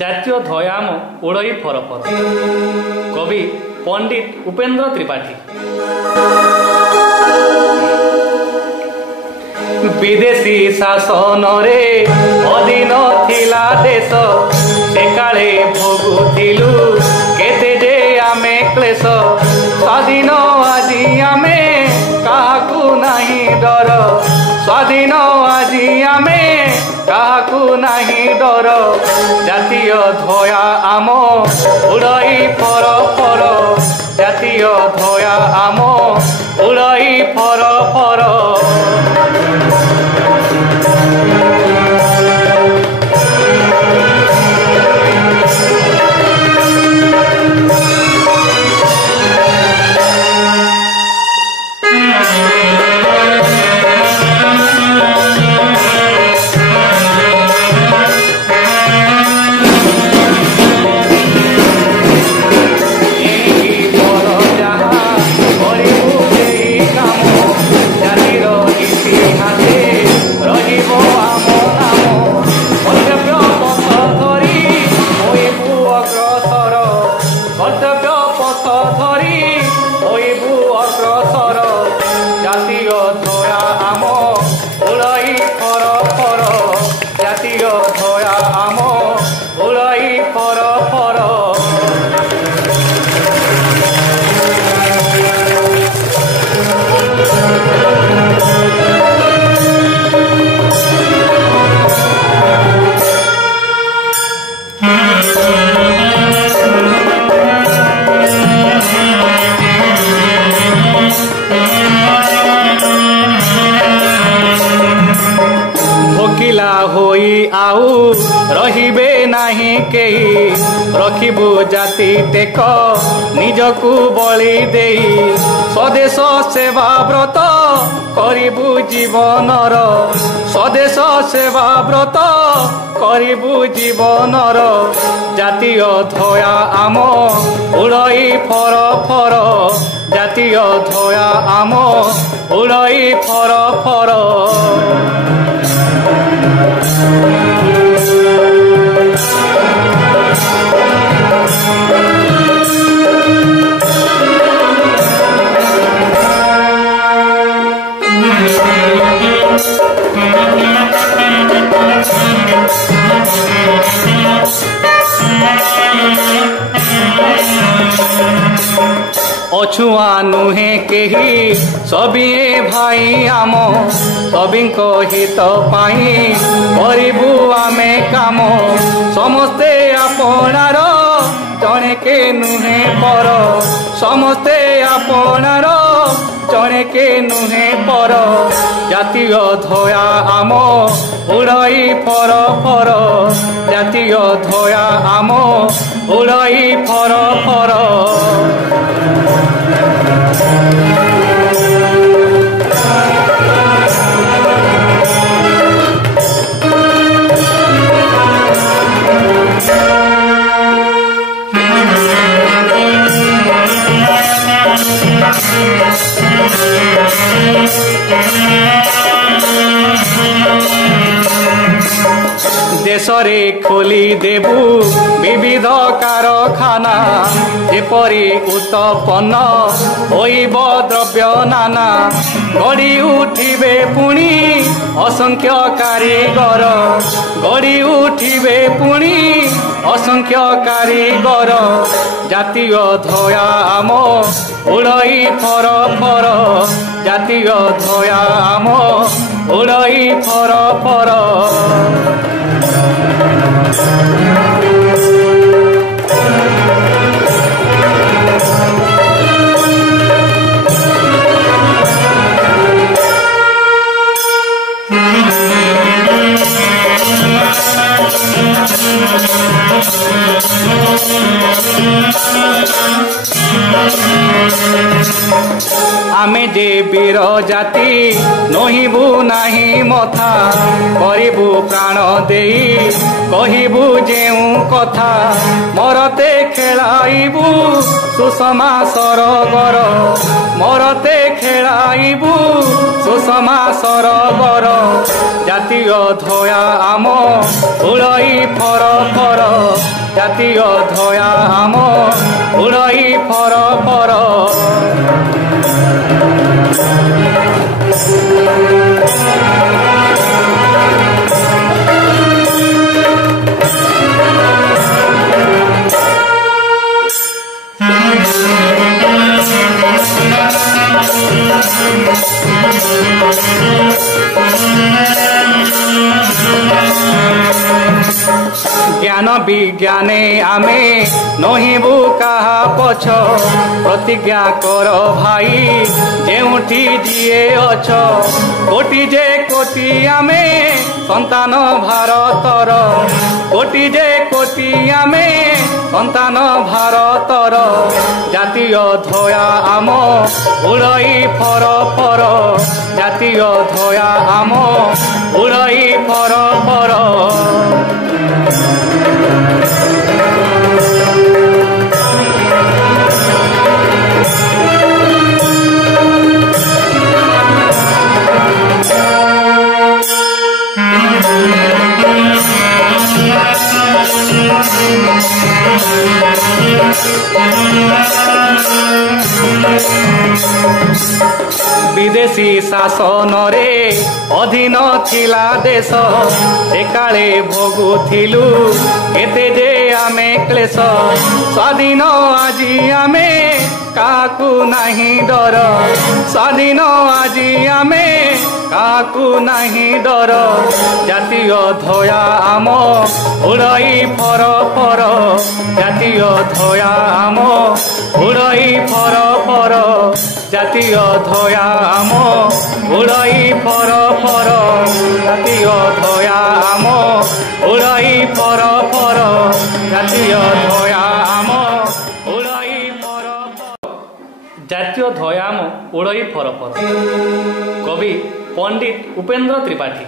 জাতীয় ধয়াম উড়ই ফরফর। কবি পণ্ডিত উপেন্দ্র ত্রিপাঠী। বিদেশী শাসনরে অধীন থিলা দেশ, সেকালে ভোগুথিলু কেতে যে আমি ক্লেশ। স্বাধীন আজি আমি কাহাকু নাহি ডর, স্বাধীন আজি আমি কাহাকু নাহি ডর। জাতীয় ধয়া আম উড়ই ফর ফর, জাতীয় ধয়া আম উড়ই ফর ফর। হই আউ রহিবে নাহি কেহি, রখিবু জাতি টেক নিজকু বলি দেই। স্বদেশ সেবা ব্রত করিবু জীবনর, স্বদেশ সেবা ব্রত করিবু জীবনর। জাতীয় ধয়া আম উড়ই ফর ফর, জাতীয় ধয়া আম উড়ই ফর ফর। অছুয়া নুহে কেহি সবিয়ে ভাই আম, সবিঙ্ক হিত পাই করিবু আমি কাম। সমস্তে আপনার জনেকে নুহে পর, সমস্তে আপনার জনেকে নুহে পর। জাতীয় ধয়া আম উড়ই ফর ফর, জাতীয় ধয়া আম উড়ই ফর ফর। দেশরে খোলি দেবু বিবিধ কারখানা, যেপরি উৎপন্ন হইব দ্রব্য নানা। গড়ি উঠিবে পুনি অসংখ্য কারিগর, গড়ি উঠিবে পুনি অসংখ্য কারিগর। জাতীয় ধয়া আম উড়ই ফর ফর, জাতীয় ধয়া আম উড়ই ফর ফর। আমি যে বীর জাতি নহিবু নাহি মথা, করিবু প্রাণ দেই কহিবু যেউ কথা। মরতে খেলাইবু সুষমা সরগর, মরতে খেলাইবু সুষমা সরগর। জাতীয় ধয়া আম উড়ই ফর ফর, জাতীয় ধয়া আম উড়াই ফর ফর। জ্ঞান বিজ্ঞানে আমি নহিবু কাহা পছ, প্রতিজ্ঞা কর ভাই যেউঠি যিয়ে অছ। কোটি যে কোটি আমি সন্তান ভারতর, কোটি যে কোটি আমি সন্তান ভারতর। জাতীয় ধয়া আম উড়াই ফর ফর, জাতীয় ধয়া আম উড়াই ফর ফর। বিদেশী শাসনরে অধীন ছিলা দেশ, একালে ভোগুথিলু কেতে যে আমি ক্লেশ। স্বাধীন আজি আমি কাকু নাহি ডর, স্বাধীন আজি আমি কাকু নাহি ডর। জাতীয় ধয়া আম উড়াই ফর ফর, জাতীয় ধয়া আম উড়াই ফর ফর, জাতীয় ধয়া আম উড়াই ফর ফর, জাতীয় ধয়া আম উড়াই ফর ফর, জাতীয় ধয়া আম উড়াই ফর ফর। জাতীয় ধয়া আম উড়াই ফর ফর। কবি পণ্ডিত উপেন্দ্র ত্রিপাঠী।